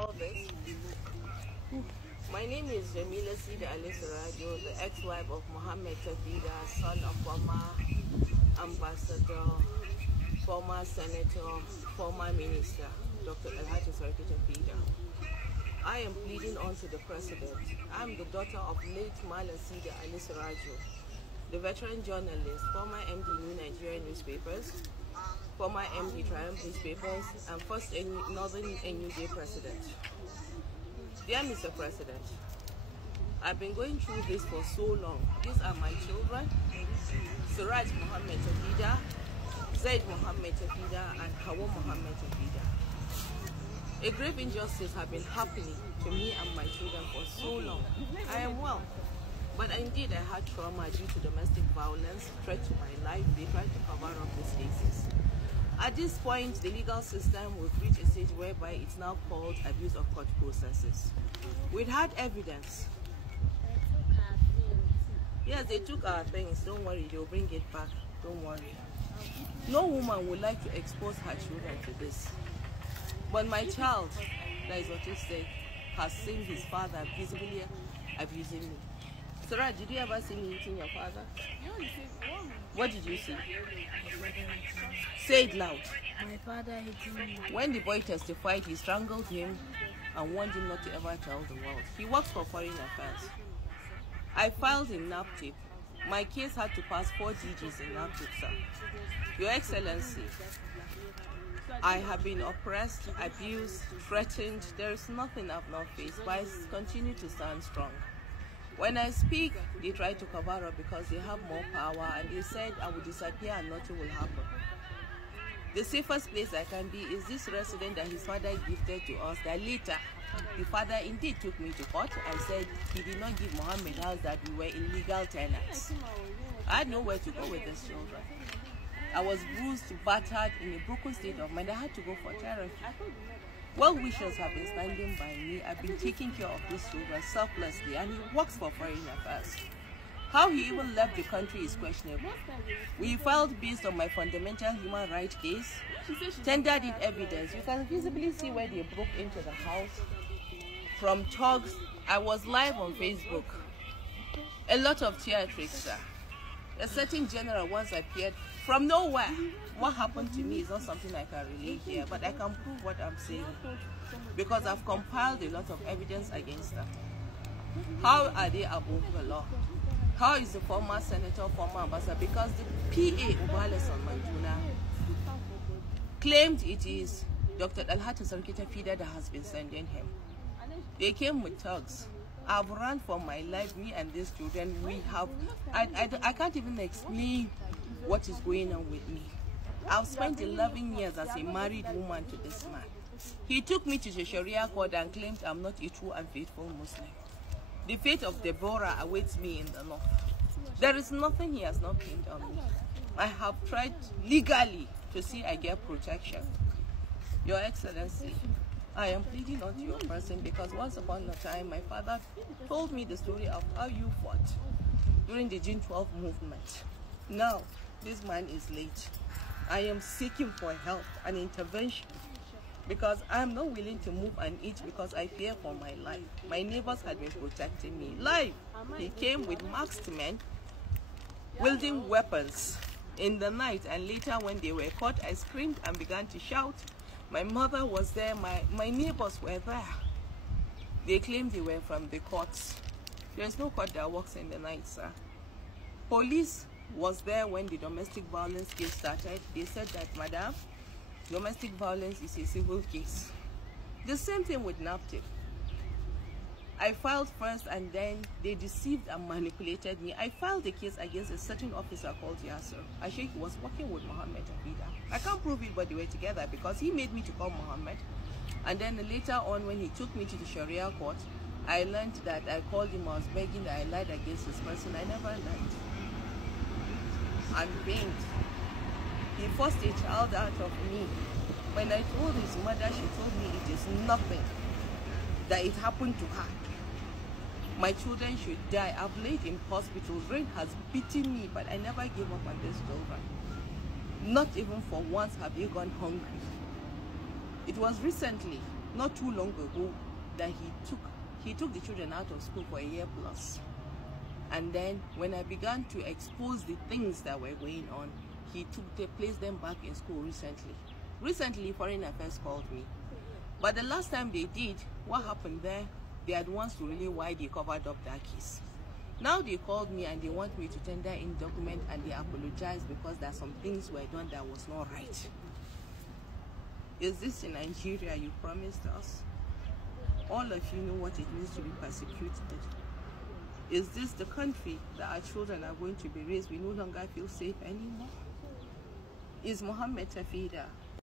all this. My name is Humiliation, the ex-wife of Mohammed Tafida, son of former ambassador, former senator, former minister, Dr. Dalhatu Tafida. I am pleading on to the president. I am the daughter of late Malasida Ali Sarajo, the veteran journalist, former MD New Nigerian Newspapers, former MD Triumph Newspapers, and first Northern NUJ president. Dear Mr. President, I've been going through this for so long. These are my children, Suraj Mohammed Tafida, Zaid Mohammed Tafida, and Hawa Mohammed Tafida. A grave injustice has been happening to me and my children for so long. I am well, but indeed I had trauma due to domestic violence, threat to my life. They tried to cover up these cases. At this point, the legal system will reach a stage whereby it's now called abuse of court processes. We've had evidence. Yes, they took our things. Don't worry, they'll bring it back. Don't worry. No woman would like to expose her children to this. But my child, that is what you say, has seen his father visibly abusing me. Sarah, did you ever see me hitting your father? What did you see? Say it loud. My father hitting me. When the boy testified, he strangled him and warned him not to ever tell the world. He works for Foreign Affairs. I filed in NAPTIP. My case had to pass 4 DGs in NAPTIP, sir. Your Excellency, I have been oppressed, abused, threatened. There is nothing I've not faced, but I continue to stand strong. When I speak, they try to cover up because they have more power, and they said I will disappear and nothing will happen. The safest place I can be is this resident that his father gifted to us, that later the father indeed took me to court and said he did not give Mohammed house, that we were illegal tenants. I had nowhere to go with these children. I was bruised, battered, in a broken state of mind. I had to go for therapy. Well-wishers have been standing by me. I've been taking care of these children selflessly, and he works for Foreign Affairs. How he even left the country is questionable. We filed based on my fundamental human rights case, tendered in evidence. You can visibly see where they broke into the house. From thugs, I was live on Facebook. A lot of theatrics, sir. A certain general once appeared from nowhere. What happened to me is not something I can relate here, but I can prove what I'm saying because I've compiled a lot of evidence against them. How are they above the law? How is the former senator, former ambassador? Because the PA, Ubaleson Manjuna, claimed it is Dr. Dalhatu Tafida that has been sending him. They came with thugs. I've run for my life, me and these children. We have, I can't even explain what is going on with me. I've spent 11 years as a married woman to this man. He took me to the Sharia court and claimed I'm not a true and faithful Muslim. The fate of Deborah awaits me in the north. There is nothing he has not pinned on me. I have tried legally to see I get protection. Your Excellency, I am pleading on to your person because once upon a time, my father told me the story of how you fought during the June 12 movement. Now, this man is late. I am seeking for help and intervention because I am not willing to move an inch because I fear for my life. My neighbors had been protecting me. Live, he came with masked men wielding weapons in the night, and later when they were caught, I screamed and began to shout. My mother was there, my neighbors were there. They claimed they were from the courts. There's no court that works in the night, sir. Police was there when the domestic violence case started. They said that, madam, domestic violence is a civil case. The same thing with NAPTIP. I filed first and then they deceived and manipulated me. I filed a case against a certain officer called Yasser. I think he was working with Mohammed Tafida. I can't prove it, but they were together because he made me to call Mohammed. And then later on, when he took me to the Sharia court, I learned that I called him, I was begging that I lied against this person. I never lied. I'm pained. He forced a child out of me. When I told his mother, she told me it is nothing, that it happened to her. My children should die. I've laid in hospitals. Rain has beaten me, but I never gave up on these children. Not even for once have they gone hungry. It was recently not too long ago that he took the children out of school for a year plus. And then when I began to expose the things that were going on, they placed them back in school recently. Recently, Foreign Affairs called me. But the last time they did, what happened there, they are the ones to really why they covered up that case. Now they called me and they want me to tender in document, and they apologize because there are some things were done that was not right. Is this in Nigeria you promised us? All of you know what it means to be persecuted. Is this the country that our children are going to be raised? We no longer feel safe anymore. Is Mohammed Tafida